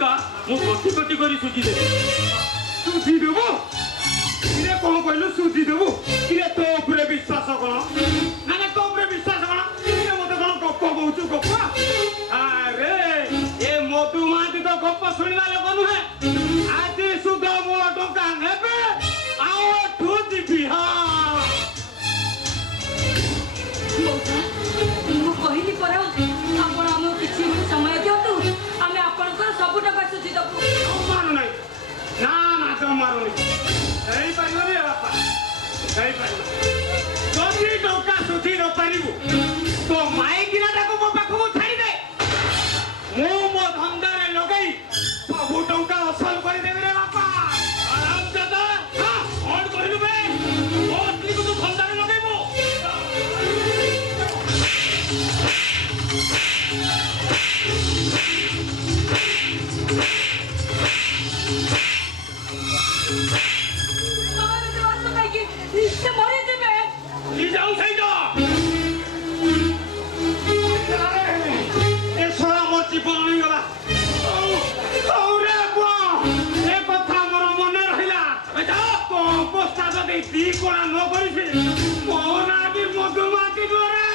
टंका मु कोटी कोटी करी सुझी देबी सुझी देबो इरे कोन कहलु सुझी देबो इरे तो ऊपर विश्वास कोन ना ना तो ऊपर विश्वास कोन इरे मते कोन गप्प कहउछु गप्प अरे ए मधु माटी तो गप्प सुनिबा लोक नुहे आज सुधा मो टंका नेबे आओ ठु दिबी हां ମୁଁ କହିଲି ପରା ଆପଣ ଆମକୁ କିଛି ସମୟ ଦିଅନ୍ତୁ ଆମେ ଆପଣଙ୍କର ସବୁ ଟଙ୍କା ସୁଝି ଦେବୁ ମାରୁ ନାହିଁ ନା ନା ତ ମାରୁନି ହେଇପାରିବନି ବାପା ହେଇପାରିବ ଯଦି ଟଙ୍କା ସୁଝି ନ ପାରିବୁ ତ ମାଇକିନାଟାକୁ ମୋ ପାଖକୁ ଛାଡ଼ିଦେ ମୁଁ ମୋ ଧନ୍ଦାରେ ଲଗେଇ ସବୁ ଟଙ୍କା ଅସଲ କରିଦେବି ରେ ବାପା ଆରାମ ଦାଦା କ'ଣ କହିଲୁ ବେ ମୋ ସ୍ତ୍ରୀକୁ ତୁ ଧନ୍ଦାରେ ଲଗେଇବୁ ସେ ମରିଯିବେ ଯାଉ ସେଇଟା ଏ ଶଳା ମୋ ଜୀବନ ନେଇଗଲା ରେ ପୁଅ ଏ କଥା ମୋର ମନେ ରହିଲା ଅବସ୍ଥା ଯଦି ଦି କଣା ନ କରିଛି ମୋ ନାଁ ବି ମଧୁମାଟି ଦ୍ୱାରା